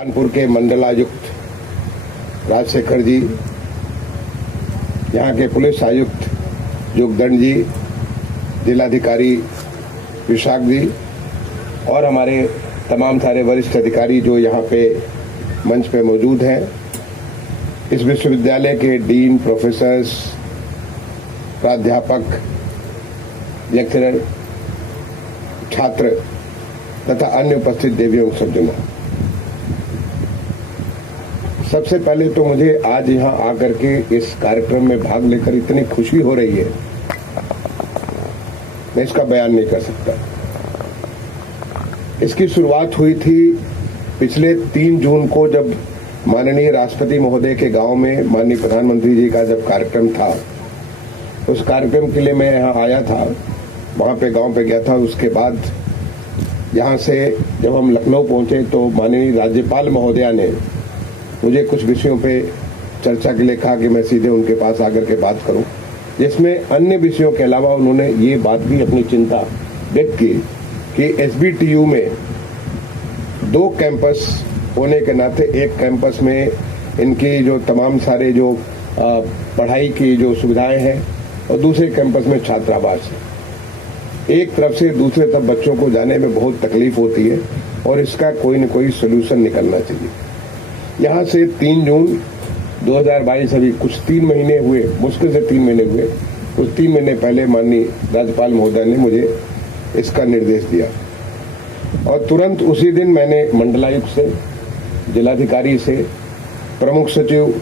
कानपुर के मंडलायुक्त राजशेखर जी, यहाँ के पुलिस आयुक्त जोगदंड जी, जिलाधिकारी विशाख जी और हमारे तमाम सारे वरिष्ठ अधिकारी जो यहाँ पे मंच पे मौजूद हैं। इस विश्वविद्यालय के डीन, प्रोफेसर्स, प्राध्यापक, लेक्चरर, छात्र तथा अन्य उपस्थित देवियों सज्जनों, सबसे पहले तो मुझे आज यहाँ आकर के इस कार्यक्रम में भाग लेकर इतनी खुशी हो रही है, मैं इसका बयान नहीं कर सकता। इसकी शुरुआत हुई थी पिछले 3 जून को, जब माननीय राष्ट्रपति महोदय के गांव में माननीय प्रधानमंत्री जी का जब कार्यक्रम था। उस कार्यक्रम के लिए मैं यहाँ आया था, वहाँ पे गांव पे गया था। उसके बाद यहाँ से जब हम लखनऊ पहुँचे तो माननीय राज्यपाल महोदया ने मुझे कुछ विषयों पे चर्चा के लिए कहा कि मैं सीधे उनके पास आकर के बात करूं, जिसमें अन्य विषयों के अलावा उन्होंने ये बात भी अपनी चिंता व्यक्त की कि एसबीटीयू में 2 कैंपस होने के नाते एक कैंपस में इनकी जो तमाम सारे जो पढ़ाई की जो सुविधाएं हैं और दूसरे कैंपस में छात्रावास है। एक तरफ से दूसरे तरफ बच्चों को जाने में बहुत तकलीफ होती है और इसका कोई न कोई सोल्यूशन निकलना चाहिए। यहाँ से 3 जून 2022 अभी कुछ 3 महीने हुए, मुश्किल से 3 महीने हुए, कुछ 3 महीने पहले माननीय राज्यपाल महोदय ने मुझे इसका निर्देश दिया और तुरंत उसी दिन मैंने मंडलायुक्त से, जिलाधिकारी से, प्रमुख सचिव,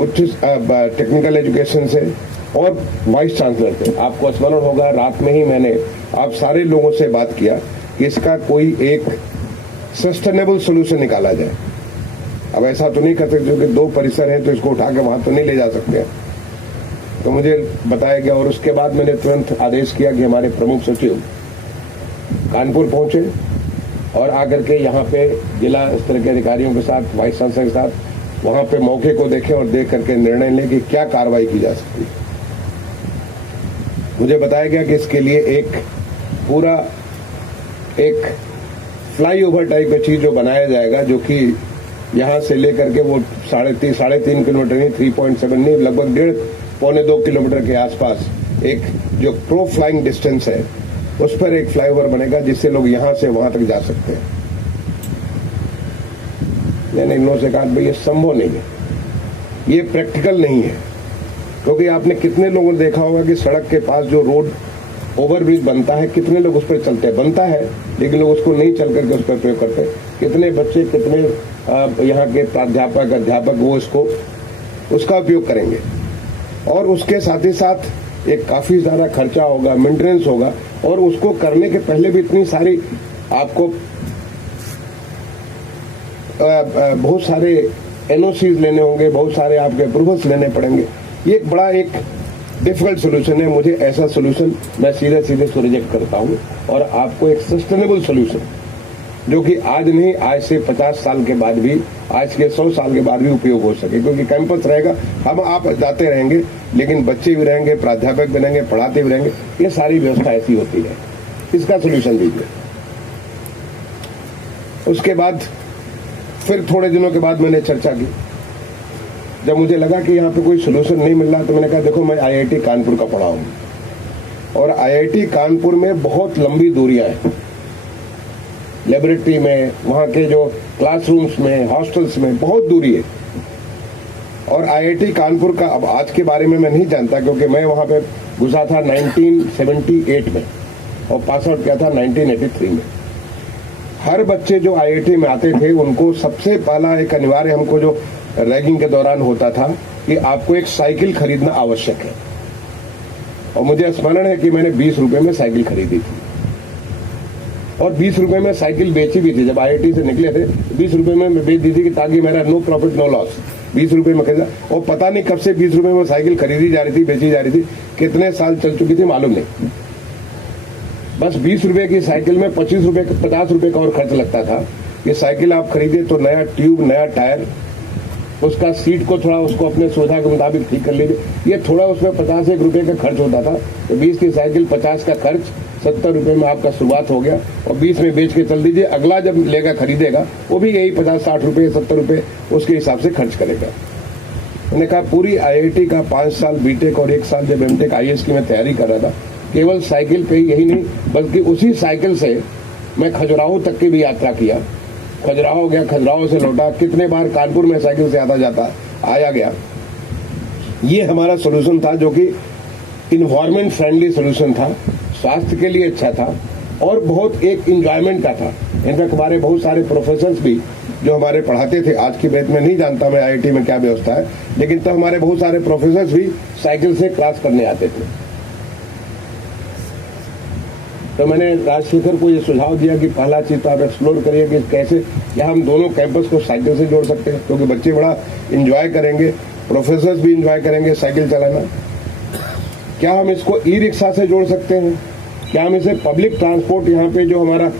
उच्च टेक्निकल एजुकेशन से और वाइस चांसलर से, आपको स्मरण होगा रात में ही मैंने आप सारे लोगों से बात किया कि इसका कोई एक सस्टेनेबल सोल्यूशन निकाला जाए। अब ऐसा तो नहीं कर सकते कि 2 परिसर हैं तो इसको उठा के वहां तो नहीं ले जा सकते, तो मुझे बताया गया। और उसके बाद मैंने तुरंत आदेश किया कि हमारे प्रमुख सचिव कानपुर पहुंचे और आकर के यहाँ पे जिला स्तर के अधिकारियों के साथ, वाइस चांसलर के साथ वहां पे मौके को देखें और देख करके निर्णय लें कि क्या कार्रवाई की जा सकती है। मुझे बताया गया कि इसके लिए एक पूरा एक फ्लाईओवर टाइप की चीज जो बनाया जाएगा, जो कि यहाँ से लेकर के वो 3.5 किलोमीटर नहीं, 3.7 नहीं, लगभग 1.5-2 किलोमीटर के आसपास एक जो प्रो फ्लाइंग डिस्टेंस है उस पर एक फ्लाईओवर बनेगा जिससे लोग यहाँ से वहां तक जा सकते हैं। मैंने इन लोगों से कहा भाई ये संभव नहीं है, ये प्रैक्टिकल नहीं है, क्योंकि आपने कितने लोगों ने देखा होगा कि सड़क के पास जो रोड ओवरब्रिज बनता है, कितने लोग उस पर चलते हैं, बनता है लेकिन लोग उसको नहीं चल करके उस पर प्रयोग करते। कितने बच्चे, कितने यहाँ के प्राध्यापक, अध्यापक वो उसका उपयोग करेंगे और उसके साथ ही साथ एक काफी ज्यादा खर्चा होगा, मेंटेनेंस होगा और उसको करने के पहले भी इतनी सारी आपको बहुत सारे एनओसीज लेने होंगे, बहुत सारे आपके अप्रूवल्स लेने पड़ेंगे। ये एक बड़ा एक डिफिकल्ट सोल्यूशन है। मुझे ऐसा सोल्यूशन मैं सीधे रिजेक्ट करता हूँ और आपको एक सस्टेनेबल सोल्यूशन जो कि आज नहीं, आज से 50 साल के बाद भी, आज के 100 साल के बाद भी उपयोग हो सके, क्योंकि कैंपस रहेगा, हम आप जाते रहेंगे लेकिन बच्चे भी रहेंगे, प्राध्यापक भी रहेंगे, पढ़ाते भी रहेंगे। ये सारी व्यवस्था ऐसी होती है, इसका सोल्यूशन दीजिए। उसके बाद फिर थोड़े दिनों के बाद मैंने चर्चा की, जब मुझे लगा कि यहाँ पे कोई सोल्यूशन नहीं मिल रहा तो मैंने कहा देखो मैं IIT कानपुर का पढ़ा हूँ और IIT कानपुर में बहुत लंबी दूरियां हैं, लेबोरेटरी में, वहाँ के जो क्लासरूम्स में, हॉस्टल्स में बहुत दूरी है। और IIT कानपुर का अब आज के बारे में मैं नहीं जानता, क्योंकि मैं वहाँ पे घुसा था 1978 में और पास आउट किया था 1983 में। हर बच्चे जो IIT में आते थे उनको सबसे पहला एक अनिवार्य हमको जो रैगिंग के दौरान होता था कि आपको एक साइकिल खरीदना आवश्यक है। और मुझे स्मरण है कि मैंने 20 रुपए में साइकिल खरीदी थी और 20 रुपए में साइकिल बेची भी थी। जब IIT से निकले थे 20 रुपए में बेच दी थी कि ताकि मेरा नो प्रॉफिट नो लॉस, 20 रुपए में खरीदा। और पता नहीं कब से 20 रुपए में साइकिल खरीदी जा रही थी, बेची जा रही थी, कितने साल चल चुकी थी मालूम नहीं। बस 20 रुपए की साइकिल में 50 रुपए का और खर्च लगता था। ये साइकिल आप खरीदे तो नया ट्यूब, नया टायर, उसका सीट को थोड़ा उसको अपने सुविधा के मुताबिक ठीक कर लीजिए। ये थोड़ा उसमें 51 रुपये का खर्च होता था, तो 20 की साइकिल 50 का खर्च 70 रुपये में आपका शुरुआत हो गया, और 20 में बेच के चल दीजिए। अगला जब लेगा खरीदेगा वो भी यही 50-60 रुपये 70 रुपये उसके हिसाब से खर्च करेगा। मैंने कहा पूरी IIT का 5 साल बीटेक और 1 साल जब एमटेक IAS की मैं तैयारी कर रहा था, केवल साइकिल पे यही नहीं बल्कि उसी साइकिल से मैं खजुराहो तक की भी यात्रा किया। खजुराहो गया, खजुराहो से लौटा, कितने बार कानपुर में साइकिल से आता जाता आया गया। ये हमारा सोल्यूशन था जो कि इन्वायरमेंट फ्रेंडली सोल्यूशन था, स्वास्थ्य के लिए अच्छा था और बहुत एक इंजॉयमेंट का था। इनफैक्ट हमारे बहुत सारे प्रोफेसर्स भी जो हमारे पढ़ाते थे, आज की डेट में नहीं जानता मैं IIT में क्या व्यवस्था है, लेकिन तब हमारे बहुत सारे प्रोफेसर्स भी साइकिल से क्लास करने आते थे। तो मैंने राजशेखर को ये सुझाव दिया कि पहला चीज तो आप एक्सप्लोर करिए कि कैसे या हम दोनों कैंपस को साइकिल से जोड़ सकते हैं, क्योंकि बच्चे बड़ा इंजॉय करेंगे, प्रोफेसर्स भी इंजॉय करेंगे साइकिल चलाना। क्या हम इसको ई-रिक्शा से जोड़ सकते हैं? क्या हम इसे पब्लिक ट्रांसपोर्ट यहाँ पे जो हमारा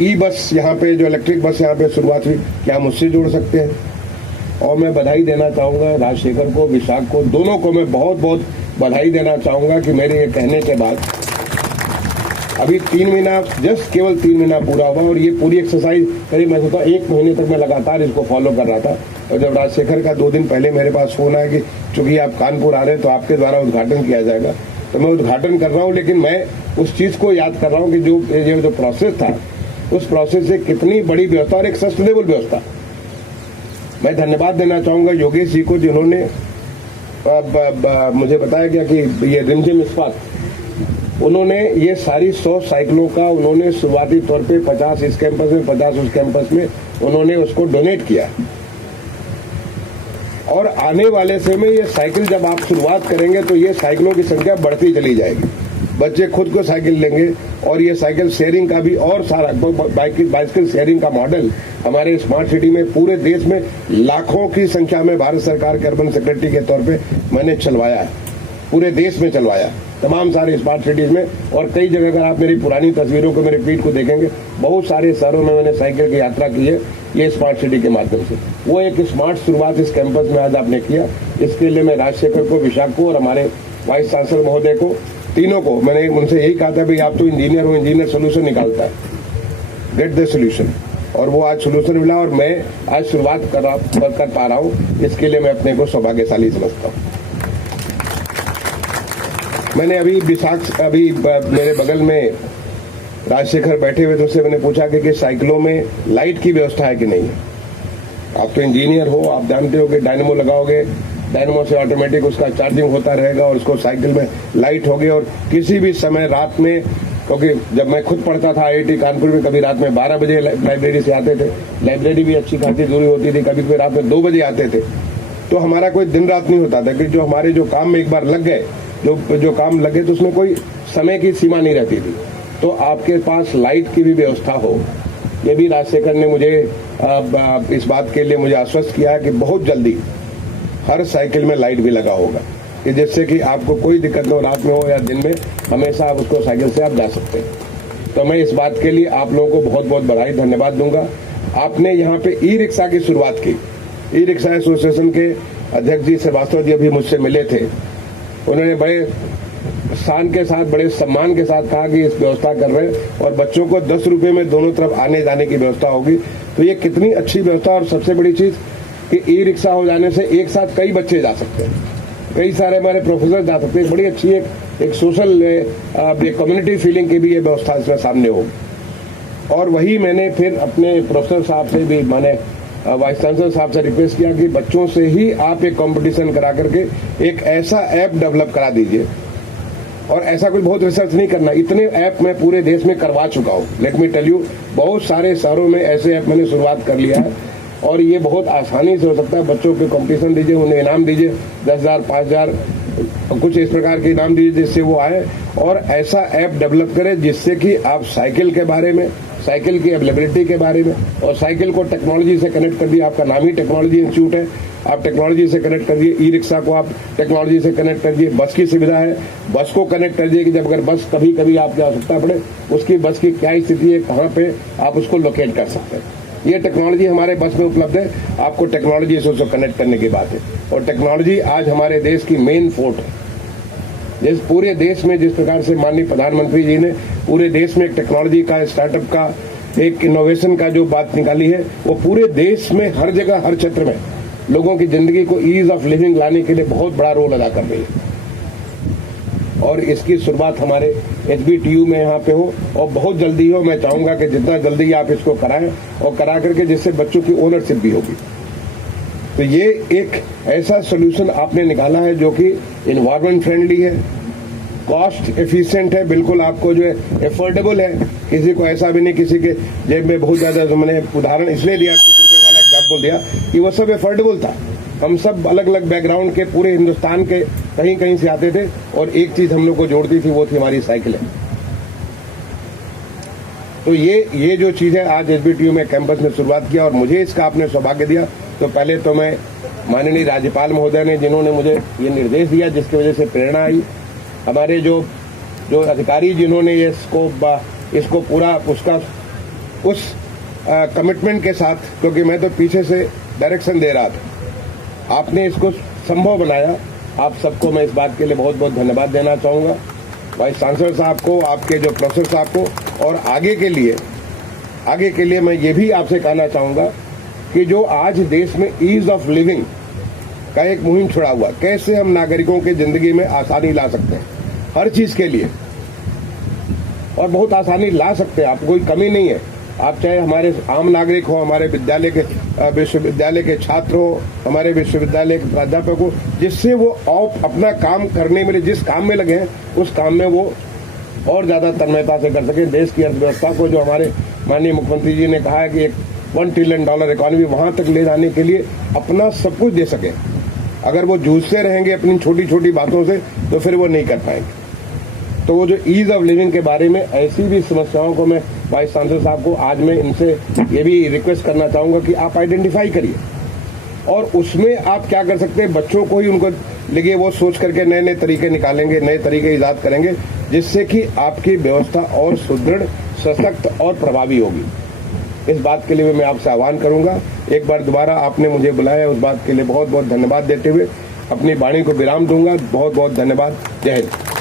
ई-बस यहाँ पे जो इलेक्ट्रिक बस यहाँ पे शुरुआत हुई, क्या हम उससे जोड़ सकते हैं? और मैं बधाई देना चाहूँगा राजशेखर को, विशाख को, दोनों को मैं बहुत बहुत बधाई देना चाहूँगा कि मेरे ये कहने के बाद अभी 3 महीना, जस्ट केवल 3 महीना पूरा हुआ और ये पूरी एक्सरसाइज करीब मैं सोचता 1 महीने तक मैं लगातार इसको फॉलो कर रहा था। और जब राजशेखर का 2 दिन पहले मेरे पास फोन आया कि चूंकि आप कानपुर आ रहे हैं तो आपके द्वारा उद्घाटन किया जाएगा, तो मैं उद्घाटन कर रहा हूँ, लेकिन मैं उस चीज को याद कर रहा हूँ कि जो प्रोसेस था उस प्रोसेस से कितनी बड़ी व्यवस्था और एक सस्टेनेबल व्यवस्था। मैं धन्यवाद देना चाहूंगा योगेश जी को, जिन्होंने मुझे बताया गया कि ये रिमझिम इस्पात, उन्होंने ये सारी 100 साइकिलों का उन्होंने शुरुआती तौर पे 50 इस कैंपस में 50 उस कैंपस में उन्होंने उसको डोनेट किया। और आने वाले समय में ये साइकिल जब आप शुरुआत करेंगे तो ये साइकिलों की संख्या बढ़ती चली जाएगी। बच्चे खुद को साइकिल लेंगे और ये साइकिल शेयरिंग का भी और सारा बाइसिकल शेयरिंग का मॉडल हमारे स्मार्ट सिटी में पूरे देश में लाखों की संख्या में भारत सरकार के अर्बन सेक्रेटरी के तौर पे मैंने चलवाया है, पूरे देश में चलवाया, तमाम सारे स्मार्ट सिटीज में। और कई जगह अगर आप मेरी पुरानी तस्वीरों को, मेरे फीड को देखेंगे, बहुत सारे शहरों में मैंने साइकिल की यात्रा की है ये स्मार्ट सिटी के माध्यम से। वो एक स्मार्ट शुरुआत इस कैंपस में आज आपने किया, इसके लिए मैं राजशेखर को, विशाख को और हमारे वाइस चांसलर महोदय को, तीनों को, मैंने उनसे यही कहा था भाई आप तो इंजीनियर हो, इंजीनियर सोल्यूशन निकालता है, गेट द सोल्यूशन। और वो आज सोल्यूशन मिला और मैं आज शुरुआत कर पा रहा हूँ, इसके लिए मैं अपने को सौभाग्यशाली समझता हूँ। मैंने अभी मेरे बगल में राजशेखर बैठे हुए थे, उससे मैंने पूछा कि साइकिलों में लाइट की व्यवस्था है कि नहीं है। आप तो इंजीनियर हो, आप जानते हो कि डायनेमो लगाओगे, डायनेमो से ऑटोमेटिक उसका चार्जिंग होता रहेगा और उसको साइकिल में लाइट होगी। और किसी भी समय रात में, क्योंकि जब मैं खुद पढ़ता था IIT कानपुर में, कभी रात में 12 बजे लाइब्रेरी से आते थे, लाइब्रेरी भी अच्छी खासी दूरी होती थी, कभी कभी रात में 2 बजे आते थे, तो हमारा कोई दिन रात नहीं होता था कि जो हमारे जो काम में एक बार लग गए, जो काम लगे तो उसमें कोई समय की सीमा नहीं रहती थी। तो आपके पास लाइट की भी व्यवस्था हो, ये भी राजशेखर ने मुझे इस बात के लिए मुझे आश्वस्त किया कि बहुत जल्दी हर साइकिल में लाइट भी लगा होगा, कि जिससे कि आपको कोई दिक्कत न हो, रात में हो या दिन में, हमेशा आप उसको साइकिल से आप जा सकते हैं। तो मैं इस बात के लिए आप लोगों को बहुत बहुत बधाई धन्यवाद दूंगा। आपने यहाँ पे ई-रिक्शा की शुरुआत की, ई-रिक्शा एसोसिएशन के अध्यक्ष जी श्रीवास्तव जी अभी मुझसे मिले थे, उन्होंने बड़े शान के साथ, बड़े सम्मान के साथ कहा कि इस व्यवस्था कर रहे हैं और बच्चों को 10 रुपए में दोनों तरफ आने जाने की व्यवस्था होगी। तो ये कितनी अच्छी व्यवस्था, और सबसे बड़ी चीज कि ई-रिक्शा हो जाने से एक साथ कई बच्चे जा सकते हैं, कई सारे हमारे प्रोफेसर जा सकते हैं। बड़ी अच्छी एक सोशल कम्युनिटी फीलिंग की भी ये व्यवस्था इसमें सामने होगी। और वही मैंने फिर अपने प्रोफेसर साहब से भी, मैंने वाइस चांसलर साहब से रिक्वेस्ट किया कि बच्चों से ही आप एक कंपटीशन करा करके एक ऐसा ऐप डेवलप करा दीजिए। और ऐसा कोई बहुत रिसर्च नहीं करना, इतने ऐप मैं पूरे देश में करवा चुका हूँ। लेट मी टेल यू, बहुत सारे शहरों में ऐसे ऐप मैंने शुरुआत कर लिया है और ये बहुत आसानी से हो सकता है। बच्चों को कंपटीशन दीजिए, उन्हें इनाम दीजिए, 10,000 5,000 कुछ इस प्रकार के इनाम दीजिए जिससे वो आए और ऐसा ऐप डेवलप करें जिससे कि आप साइकिल के बारे में, साइकिल की अवेलेबिलिटी के बारे में और साइकिल को टेक्नोलॉजी से कनेक्ट कर दिए। आपका नाम ही टेक्नोलॉजी इंस्टीट्यूट है, आप टेक्नोलॉजी से कनेक्ट कर दिए। ई-रिक्शा को आप टेक्नोलॉजी से कनेक्ट कर दिए। बस की सुविधा है, बस को कनेक्ट कर दिए कि जब अगर बस कभी आपकी आवश्यकता पड़े, उसकी बस की क्या स्थिति है, कहाँ पे आप उसको लोकेट कर सकते हैं। ये टेक्नोलॉजी हमारे बस में उपलब्ध है। आपको टेक्नोलॉजी से उसको कनेक्ट करने की बात है, और टेक्नोलॉजी आज हमारे देश की मेन फोर्ट है। जिस पूरे देश में जिस प्रकार से माननीय प्रधानमंत्री जी ने पूरे देश में एक टेक्नोलॉजी का, स्टार्टअप का, एक इनोवेशन का जो बात निकाली है, वो पूरे देश में हर जगह हर क्षेत्र में लोगों की जिंदगी को ईज ऑफ लिविंग लाने के लिए बहुत बड़ा रोल अदा कर रही है। और इसकी शुरुआत हमारे HBTU में यहाँ पे हो, और बहुत जल्दी हो। मैं चाहूंगा कि जितना जल्दी आप इसको कराएं, और करा करके जिससे बच्चों की ओनरशिप भी होगी। तो ये एक ऐसा सोल्यूशन आपने निकाला है जो कि इन्वायरमेंट फ्रेंडली है, कॉस्ट एफिशिएंट है, बिल्कुल आपको जो है एफोर्डेबल है। किसी को ऐसा भी नहीं किसी के जेब में बहुत ज्यादा, जो मैंने उदाहरण इसलिए दिया, 20 रुपए वाला एग्जाम्पल दिया कि वो सब एफोर्डेबल था। हम सब अलग अलग बैकग्राउंड के, पूरे हिंदुस्तान के कहीं कहीं से आते थे, और एक चीज हम लोग को जोड़ती थी, वो थी हमारी साइकिलें। तो ये जो चीज है आज HBTU में कैंपस में शुरुआत किया, और मुझे इसका आपने सौभाग्य दिया। तो पहले तो मैं माननीय राज्यपाल महोदय ने, जिन्होंने मुझे ये निर्देश दिया, जिसकी वजह से प्रेरणा आई, हमारे जो अधिकारी जिन्होंने इसको पूरा उसका उस कमिटमेंट के साथ, क्योंकि मैं तो पीछे से डायरेक्शन दे रहा था, आपने इसको संभव बनाया। आप सबको मैं इस बात के लिए बहुत बहुत धन्यवाद देना चाहूँगा, वाइस चांसलर साहब को, आपके जो प्रोफेसर साहब को। और आगे के लिए मैं ये भी आपसे कहना चाहूँगा कि जो आज देश में ईज ऑफ लिविंग का एक मुहिम छुड़ा हुआ, कैसे हम नागरिकों की जिंदगी में आसानी ला सकते हैं हर चीज के लिए, और बहुत आसानी ला सकते हैं। आपको कोई कमी नहीं है। आप चाहे हमारे आम नागरिक हो, हमारे विश्वविद्यालय के छात्र हो, हमारे विश्वविद्यालय के प्राध्यापक हो, जिससे वो अपना काम करने में, जिस काम में लगे हैं उस काम में वो और ज्यादा तन्मयता से कर सके। देश की अर्थव्यवस्था को, जो हमारे माननीय मुख्यमंत्री जी ने कहा है कि एक $1 ट्रिलियन इकोनॉमी, वहां तक ले जाने के लिए अपना सब कुछ दे सके। अगर वो जूझते रहेंगे अपनी छोटी छोटी बातों से, तो फिर वो नहीं कर पाएंगे। तो वो जो ईज ऑफ लिविंग के बारे में ऐसी भी समस्याओं को मैं वाइस चांसलर साहब को आज मैं इनसे ये भी रिक्वेस्ट करना चाहूंगा कि आप आइडेंटिफाई करिए, और उसमें आप क्या कर सकते हैं, बच्चों को ही उनको लगे, वो सोच करके नए नए तरीके निकालेंगे, नए तरीके ईजाद करेंगे, जिससे कि आपकी व्यवस्था और सुदृढ़, सशक्त और प्रभावी होगी। इस बात के लिए मैं आपसे आह्वान करूंगा। एक बार दोबारा आपने मुझे बुलाया, उस बात के लिए बहुत बहुत धन्यवाद देते हुए अपनी वाणी को विराम दूंगा। बहुत बहुत धन्यवाद। जय हिंद।